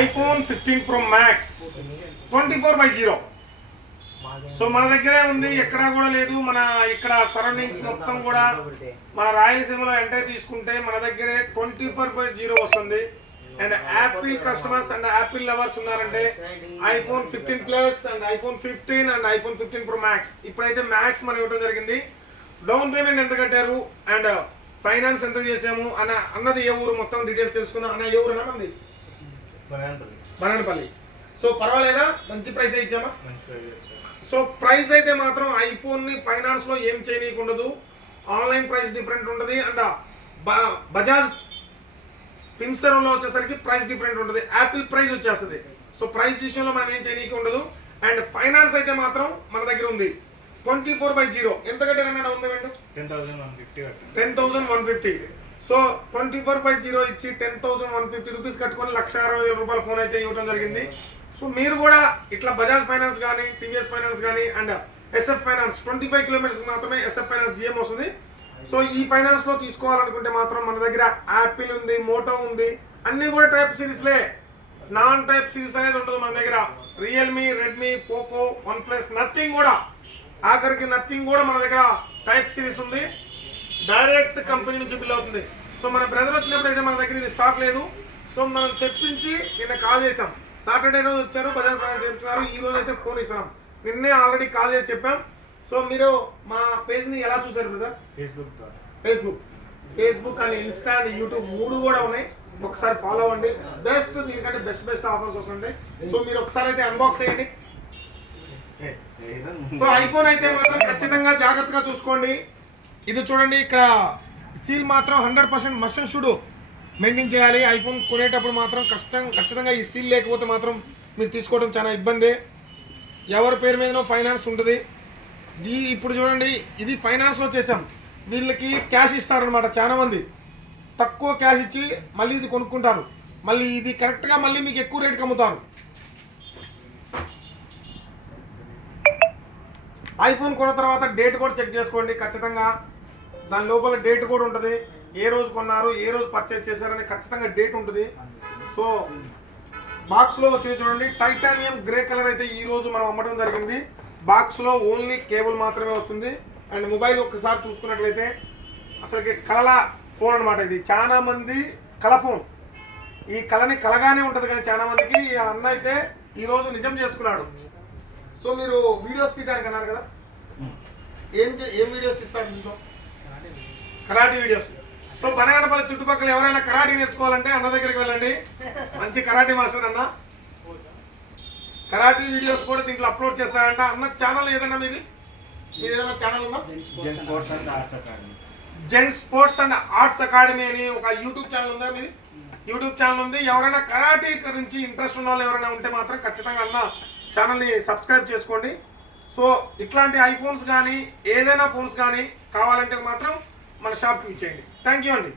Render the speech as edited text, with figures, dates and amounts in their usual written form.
IPhone 15 Pro Max 24/0. So మన దగ్గరే ఉంది, ఎక్కడా కూడా లేదు. మన ఇక్కడ సరౌండింగ్స్ మొత్తం కూడా మన రాయలసీమలో ఎంటర్ తీసుకుంటే మన దగ్గరే 24/0 వస్తుంది. And Apple customers and Apple lovers ఉన్నారంటే iPhone 15 plus and iPhone 15 and iPhone 15 Pro Max. ఇప్పుడైతే మ్యాక్స్ మనం ఇవ్వడం జరిగింది. డౌన్ పేమెంట్ ఎంత కట్టారు అండ్ ఫైనాన్స్ ఎంత చేసాము అన్నది ఏ ఊరు మొత్తం డీటెయిల్స్ తెలుసుకుందాం. అన్న ఏ ఊరు అన్నది? బనానపల్లి. సో పర్వాలేదా, మంచి ప్రైస్ ఇచ్చామా? సో ప్రైస్ అయితే మాత్రం ఐఫోన్ ని ఫైనాన్స్ లో ఏం చేయనీయకుండదు. ఆన్లైన్ ప్రైస్ డిఫరెంట్ ఉంటుంది అండ్ బజాజ్ పిన్సర్ లో వచ్చేసరికి ప్రైస్ డిఫరెంట్ ఉంటుంది. యాపిల్ ప్రైస్ వచ్చేస్తుంది. సో ప్రైస్ విషయంలో మనం ఏం చేయనీకి ఉండదు. అండ్ ఫైనాన్స్ అయితే మాత్రం మన దగ్గర ఉంది 24/0. ఎంత కట్టారన్నా డౌన్ పేమెంట్? 10,150. సో 24/0 ఇచ్చి 10,150 రూపీస్ కట్టుకొని 1,60,000 రూపాయల ఫోన్ అయితే ఇవ్వడం జరిగింది. సో మీరు కూడా ఇట్లా బజాజ్ ఫైనాన్స్ కానీ టీవీఎస్ ఫైనాన్స్ కానీ అండ్ ఎస్ఎఫ్ ఫైనాన్స్ 25 కిలోమీటర్స్ మాత్రమే ఎస్ఎఫ్ ఫైనాన్స్ జిఎం వస్తుంది. సో ఈ ఫైనాన్స్ లో తీసుకోవాలనుకుంటే మాత్రం మన దగ్గర యాపిల్ ఉంది, మోటో ఉంది, అన్ని కూడా టైప్ సిరీస్లే. నాన్ టైప్ సిరీస్ అనేది ఉండదు మన దగ్గర. Realme, Redmi, Poco, one plus, nothing కూడా, ఆఖరికి నథింగ్ కూడా మన దగ్గర టైప్ సిరీస్ ఉంది. డైరెక్ట్ కంపెనీ నుంచి బిల్ అవుతుంది. సో మన బ్రదర్ వచ్చినప్పుడు అయితే మన దగ్గర ఇది స్టాక్ లేదు. సో మనం తెప్పించి నిన్న కాల్ చేసాం. సాటర్డే రోజు వచ్చారు, బజాజ్ ఫైనాన్స్ చేయించుకున్నారు. ఈ రోజు అయితే ఫోన్ ఇస్తున్నాం. నిన్నే ఆల్రెడీ కాల్ చేసి చెప్పాం. సో మీరు మా పేజ్ ని ఎలా చూసారు brother? Facebook and Insta and YouTube 3 కూడా ఉన్నాయి. ఒకసారి ఫాలో అవ్వండి. బెస్ట్, దీనికంటే బెస్ట్ ఆఫర్స్ వస్తుంటాయి. సో మీరు ఒకసారి అయితే అన్బాక్స్ చేయండి. సో ఐఫోన్ అయితే మాత్రం ఖచ్చితంగా జాగ్రత్తగా చూసుకోండి. ఇది చూడండి, ఇక్కడ సీల్ మాత్రం 100% మస్ట్ అండ్ షుడ్ మెయింటైన్ చేయాలి. ఐఫోన్ కొనేటప్పుడు మాత్రం ఖచ్చితంగా ఈ సీల్ లేకపోతే మాత్రం మీరు తీసుకోవడం చాలా ఇబ్బంది. ఎవరి పేరు మీదనో ఫైనాన్స్ ఉంటుంది. ఇప్పుడు చూడండి, ఇది ఫైనాన్స్లో చేసాం. వీళ్ళకి క్యాష్ ఇస్తారనమాట. చాలా మంది తక్కువ క్యాష్ ఇచ్చి మళ్ళీ ఇది కొనుక్కుంటారు. మళ్ళీ ఇది కరెక్ట్గా మళ్ళీ మీకు ఎక్కువ రేట్కి అమ్ముతారు. ఐఫోన్ కొన్న తర్వాత డేట్ కూడా చెక్ చేసుకోండి ఖచ్చితంగా. దాని లోపల డేట్ కూడా ఉంటుంది. ఏ రోజు కొన్నారు, ఏ రోజు పర్చేజ్ చేశారని ఖచ్చితంగా డేట్ ఉంటుంది. సో బాక్స్లో వచ్చింది చూడండి, టైటానియం గ్రే కలర్ అయితే ఈ రోజు మనం అమ్మడం జరిగింది. బాక్స్లో ఓన్లీ కేబుల్ మాత్రమే వస్తుంది. అండ్ మొబైల్ ఒక్కసారి చూసుకున్నట్లయితే అసలుకి కలల ఫోన్ అనమాట. ఇది చాలా మంది కల ఫోన్, ఈ కళని కలగానే ఉంటుంది. కానీ చాలా మందికి అన్న అయితే ఈరోజు నిజం చేసుకున్నాడు. సో మీరు వీడియోస్ తీయడానికి అన్నారు కదా, ఏం వీడియోస్ ఇస్తారు ఇంట్లో? Karate videos. సో బనగానపల్లి చుట్టుపక్కల ఎవరైనా కరాటీ నేర్చుకోవాలంటే అన్న దగ్గరికి వెళ్ళండి. మంచి కరాటీ మాస్టర్ అన్న. కరాటీ వీడియోస్ కూడా దీంట్లో అప్లోడ్ చేస్తారంట. అన్న ఛానల్ ఏదన్నా మీది ఏదైనా ఛానల్ ఉందా? జెన్ స్పోర్ట్స్ అండ్ ఆర్ట్స్ అకాడమీ అని ఒక యూట్యూబ్ ఛానల్ ఉందా మీది? యూట్యూబ్ ఛానల్ ఉంది. ఎవరైనా కరాటీ గురించి ఇంట్రెస్ట్ ఉన్న వాళ్ళు ఎవరైనా ఉంటే మాత్రం ఖచ్చితంగా అన్న ఛానల్ని సబ్స్క్రైబ్ చేసుకోండి. సో ఇట్లాంటి ఐఫోన్స్ కానీ ఏదైనా ఫోన్స్ కానీ కావాలంటే మాత్రం మన షాప్కి ఇచ్చేయండి. థ్యాంక్ యూ అండి.